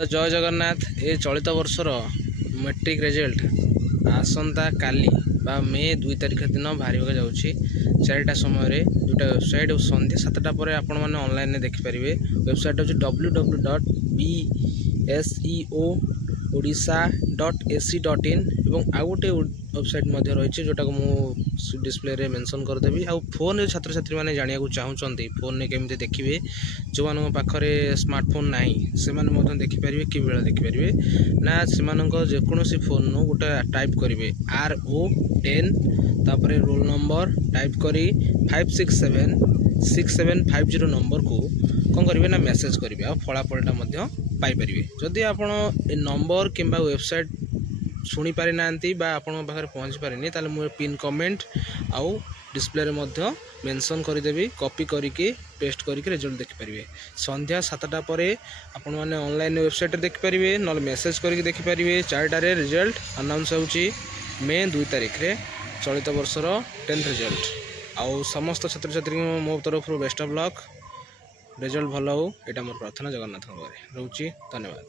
तो जय जगन्नाथ ए चलित वर्षर मैट्रिक रिजल्ट आसंता काली बा मे 2 तारिख दिन बाहर जाऊँगी 4टा समय दुटा वेबसाइट सन्ध्या 7टा पर आपण मैंने ऑनलाइन देखिपारे। वेबसाइट हूँ www.bseoodisha.ac.in और आउ गोटे वेबसाइट रही जोटा को मुझे डिस्प्ले रे मेंशन करदेवी। आ फोन छात्र छात्री मैंने जाना चाहते फोन में केमी देखिए जो मान पाखे स्मार्टफोन ना से देखिपारे कि देखिपारे ना से जेकोसी फोन गोटे टाइप करेंगे RO10 तापर रोल नंबर टाइप करी 5676750 नंबर को कौन करेंगे ना मेसेज करेंगे आ फलाफलटा पाइपर। जदि आप नंबर कि वेबसाइट शुणी पारि ना आपण पाखे पहुँची पारे ताले मुझे पिन कमेंट आउ डिस्प्ले रे मेंशन करदेवी कॉपी करके पेस्ट करके रिजल्ट देखिपारे। संध्या 7टा पर आपण मैंने ऑनलाइन वेबसाइट देखिपारे ना मेसेज करके देखिपारे। 4टारे रिजल्ट अनाउंस होची मे 2 तारिख रे चलित वर्षर 10th रिजल्ट। आउ समस्त छात्र छात्री मो तरफ बेस्ट ऑफ लक रिजल्ट भल हो यहाँ मोर प्रार्थना जगन्नाथ रोचे। धन्यवाद।